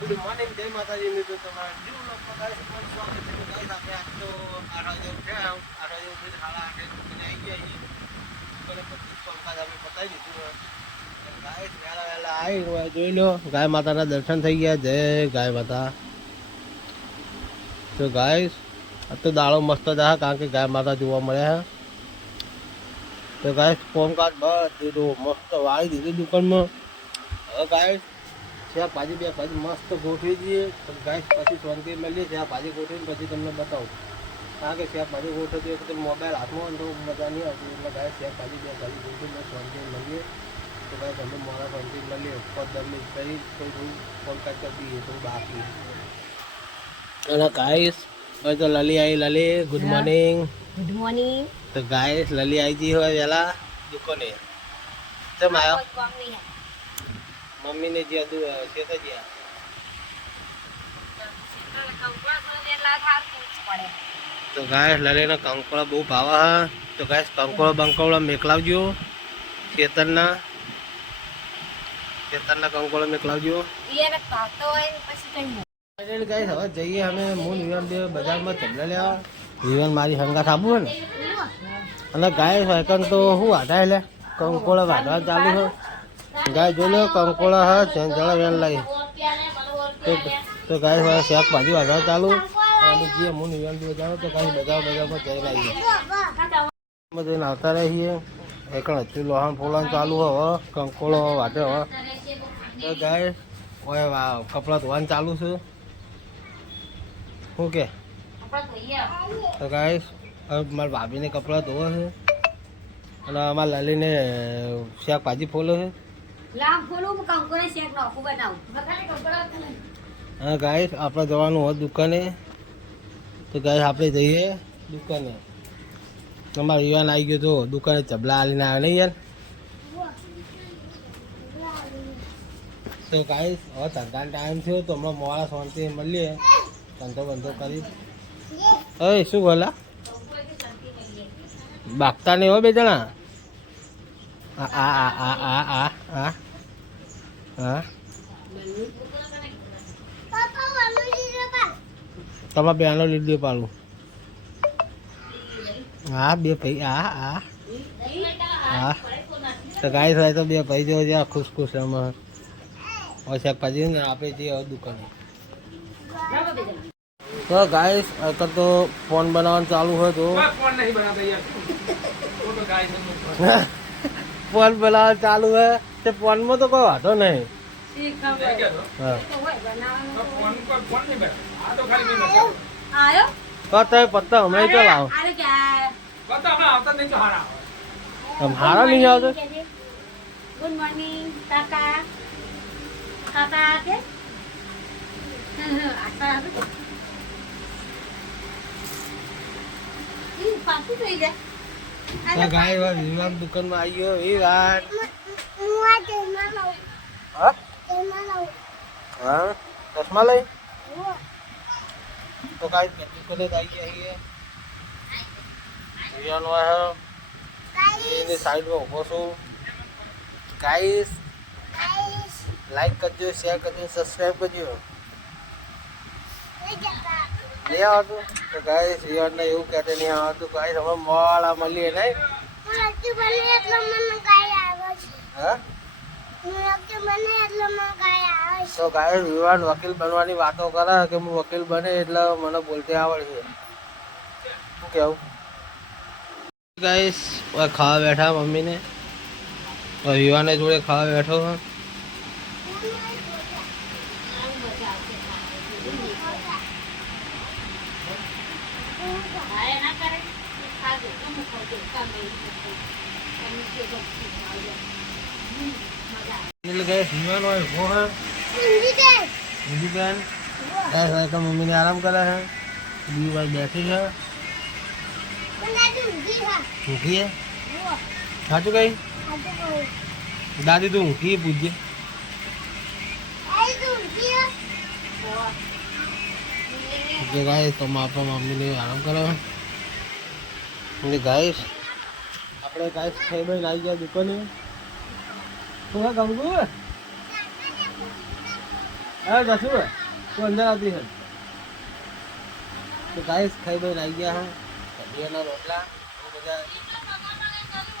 Good morning, જય માતાજી મિત્રો. તમારા ન્યૂ વ્લોગમાં ગાઈસ તમારું સ્વાગત છે. ગાઈસ આપણે આજ તો 8 વાગે ઉઠ્યા, 8 વાગે ઉઠીને 8:30 દુકાને આવી ગયા છીએ. દુકાને 25 કામકાજ આપણે પતાવી દીધું. ગાઈસ વહેલા આવી જોઈ લો, ગાય માતાના દર્શન થઈ ગયા. જય ગાય માતા. તો ગાઈસ આ તો દાળો મસ્ત જ હા, કારણ કે ગાય માતા જોવા મળ્યા છે. તો ગાઈસ કામકાજ બધું મસ્ત વાળી દીધું દુકાનમાં. હવે ગાઈસ ત્યાં ભાજી બે ભાજી મસ્ત ગોઠવી દઈએ. ગાઈસ પછી શાંતિ મળીએ. ત્યાં ભાજી ગોઠવીને પછી તમને બતાવું, કારણ કે ત્યાં ભાજી ગોઠવી દઈએ તો મોબાઈલ હાથમાં તો મજા નહીં આવતી. એટલે ગાઈસ ત્યાં ભાજી બે ભાજી ગોઠવીને શાંતિ મળીએ. તો ગાઈસ અમે મોડા શાંતિ મળીએ. 5-10 મિનિટ કરી થોડું કામકાજ કરી દઈએ, થોડું બાકી. અને ગાઈસ હવે તો લલી આવી. લલી ગુડ મોર્નિંગ. Good morning. તો ગાઈસ લલી આવી ગઈ હોય વહેલા દુકાને. કેમ આવ્યો? મમ્મી ને જ્યાં છે તો જ્યાં તો ગાય લલીને કંકોળા બહુ ભાવે હા. તો ગાય કંકોળા મેકલાવજો. ખેતરના કંકોળા મેકલાવજો. ગાય હવે જઈએ અમે મૂળ વિવાન બે બજારમાં ચમલા લેવા. વિવાન મારી હંગાત આપવું ને. અને ગાય સાયકલ તો શું વાઢાય લે, કંકોળા વાઢવા ચાલુ છે. ગાય જોઈ લો કંકોળા હા જળ વેન લાવી. તો ગાય હવે શાક ભાજી વાઢવા ચાલુ. અને જે હું નિવાન બજાર તો ગાય બજારમાં જઈને આવીએ. જઈને આવતા રહીએ. એકણ હજુ લોહાણ ફોલાણ ચાલુ હવે કંકોળો વાઢે હવે. તો ગાય હવે કપડાં ધોવાનું ચાલુ છે. શું કે તો ગાય હવે મારા ભાભીને કપડાં ધોવે છે. અને અમારા લલીને શાક ભાજી ફોલે છે. હા ગાઈસ આપણે જવાનું હોય દુકાને. તો ગાઈસ આપણે જઈએ દુકાને. તમારા યુવાન આવી ગયો તો દુકાને ચબલા આલીને આવે નહીં યાર. તો ગાઈસ હવે ધંધાનો ટાઈમ થયો તો હમણાં મોડા શાંતિ મળીએ. ધંધો બંધો કરી. હવે શું બોલા બાગતા નહીં હોય બે જણા. હા તમારા બેનો લીધે પાડું. હા બે ભાઈ હા તો ગાય થાય તો બે ભાઈ જો જ્યાં ખુશ એમાં શાકભાજી ને આપણે જઈએ હવે દુકાને. તો ગાય અત્યારે તો ફોન બનાવવાનું ચાલુ હોય તો ફોન બનાવવાનું ચાલુ હોય તે ફોનમાં તો કોઈ વાંધો નહીં. પત્તા હમણાં ચાલ આવો હારા નહીં આવતો. ગુડ મોર્નિંગ કાકા. કાકા કે ગાય વિવાન દુકાનમાં આવી ગયો. વિવાન હા ચશ્મા લઈ તો ગાય દુકાને આવી ગયા. વિવાન એની સાઈડમાં ઉભો છું. ગાઈસ લાઈક કરજો, શેર કરજો, સબસ્ક્રાઈબ કરજો. નહીં આવતું તો ગાઈસ વિવાનને એવું કહેते નહીં આવતું. ગાઈસ હવે મોડા મળીએ નહીં. હા તો ગાઈસ વિવાન વકીલ બનવાની વાતો કરે કે હું વકીલ બને એટલે મને બોલતે આવડશે. શું કેવું ગાઈસ ખાવા બેઠા મમ્મીને. વિવાને જોડે ખાવા બેઠો હા. મમ્મી ને આરામ કરે છે. બીજી વાર બેઠી છે. ઊંઘી સાચું કઈ દાદી તું ઊંઘી પૂછજે. ગાઈસ તો આપણા મમ્મીને આરામ કરે. ગાઈસ આપણે ગાઈસ ખાઈ ભાઈ આવી ગયા દુકાને. શું ગમતું હા જશું તું અંદર આવતી છે તો ગાઈસ ખાઈ ભાઈ આવી ગયા હા કઢીયાના રોટલા બહુ બધા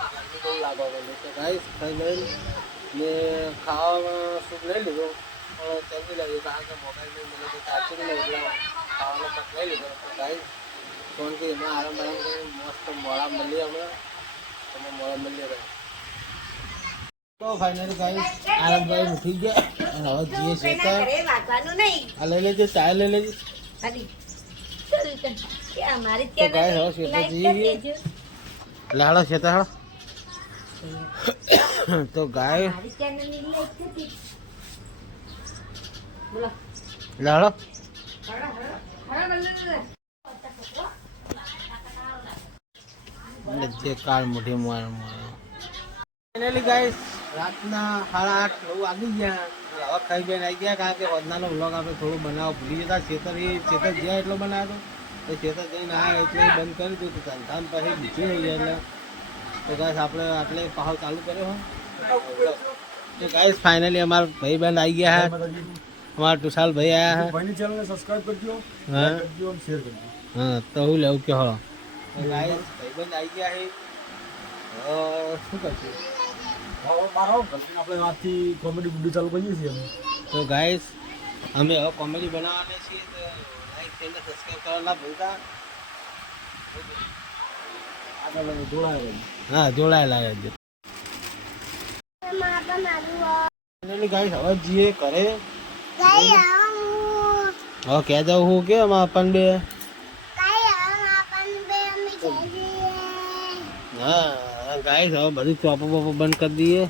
ગરમી બહુ લાગવા માંડી તો ગાઈસ ખાઈ ભાઈ ને ખાવામાં શું લઈ લીધો પણ જલ્દી લાગ્યું કારણ કે મોબાઈલ મને તો ચાર્જિંગ નહીં એટલે ખાવાનો પક લઈ લીધો તો ગાઈસ ફોનથી એમાં આરામ કરી મસ્ત મોડા મળીએ હમણાં તમે મોડા મળીએ રહે તો ફાઇનલી ગાઈસ આરામભાઈ ઉઠી ગયા અને હવે જઈએ છે આ લઈ લેજે ચાય લઈ લેજે તો ગાય હવે શેતા જઈએ લાડો શેતા હો તો ગાય લાડો જે કાળ મોઢી માર ફાઇનલી ગાઈસ રાતના 8:30 9 વાગી ગયા હવે ખાઈ બેન આવી ગયા કારણ કે વધનાનો વ્લોગ આપણે થોડું બનાવવા ભૂલી જતા ચેતર જ્યાં એટલો બનાવ્યો તો ચેતર જઈને આવ્યા એટલે બંધ કરી દીધું ધંધામ પછી બીજું થઈ જાય એટલે તો ગાઈસ આપણે આટલે પાહો ચાલુ કર્યો હોય તો ગાઈસ ફાઇનલી અમારા ભાઈ બહેન આવી ગયા હે અમારા ટુસાલ ભાઈ આવ્યા હે ભાઈની ચેનલને સબસ્ક્રાઇબ કરજો હા કરજો અને શેર કરજો હા તો હું લેવું કે હળો તો ગાઈસ ભાઈ બહેન આવી ગયા હે શું કરશું આપણે આજથી કોમેડી વિડીયો ચાલુ કરીએ છીએ અમે તો ગાઈસ અમે હવે કોમેડી બનાવવાના છીએ તો લાઈક ચેનલ સબસ્ક્રાઇબ કરવા ના ભૂલતા આગળ જોડાયા હા જોડાયેલા રહેજો ફાઇનલી ગાઈસ હવે જઈએ ઘરે હવે ક્યાં જાવ હું કે અમારા આપણ બે હા ગાઈસ હવે બધી ચોપો બોપો બંધ કરી દઈએ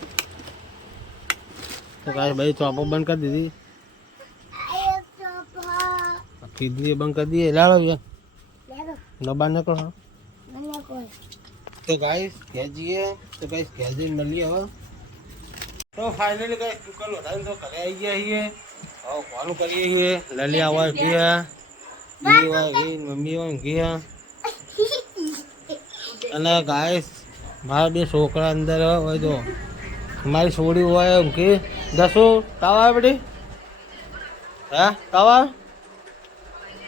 તો ગાઈસ બધી ચોપો બંધ કરી દીધી ખીદલી બંધ કરી દઈએ લાડો યાર દબાણ ન કરો તો ગાઈસ ઘેર જઈએ તો ગાઈસ ઘેર જઈને મળીએ હવે તો ફાઇનલી ગાઈસ દુકાન વધારે તો ઘરે આવી ગયા છીએ હવે કોનું કરીએ છીએ લલિયા હોય ગયા દીદી હોય ગઈ મમ્મી હોય ગયા અને ગાઈસ મારા બે છોકરા અંદર હોય તો મારી છોડી હોય એમ કે દસો તાવા બધી હા તાવા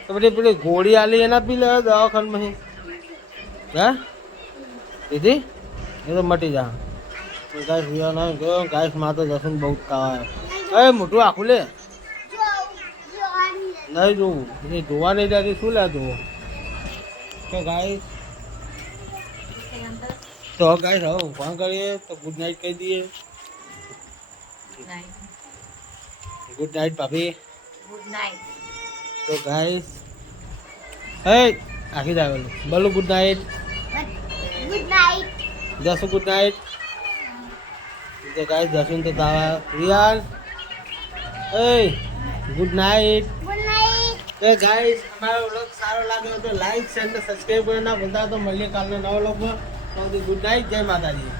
તો બધી પેલી ગોળી આલી એના પી લે દવાખાનામાં હા દીદી એ તો મટી જા ગાઈસ વિયો ના ગયો ગાઈસ માં તો દસું બહુ તાવા એ મોટું આખું લે નહીં જોવું એ જોવા નહીં જતી શું લે જોવું તો ગાઈસ તો ગાઈસ હવે ફોન કરીએ તો ગુડ નાઇટ કહી દઈએ ગુડ નાઇટ ભાભી ગુડ નાઇટ તો ગાઈસ હે આખી જાય બોલો ગુડ નાઇટ જસુ ગુડ નાઇટ તો ગાઈસ જસુન તો તાવા રિયાન એ ગુડ નાઇટ તો ગાઈસ અમારો વ્લોગ સારો લાગ્યો તો લાઈક શેર અને સબસ્ક્રાઇબ કરना ભૂલતા તો મળીએ કાલના નવા વ્લોગમાં તો ગુડ નાઇટ જય માતાજી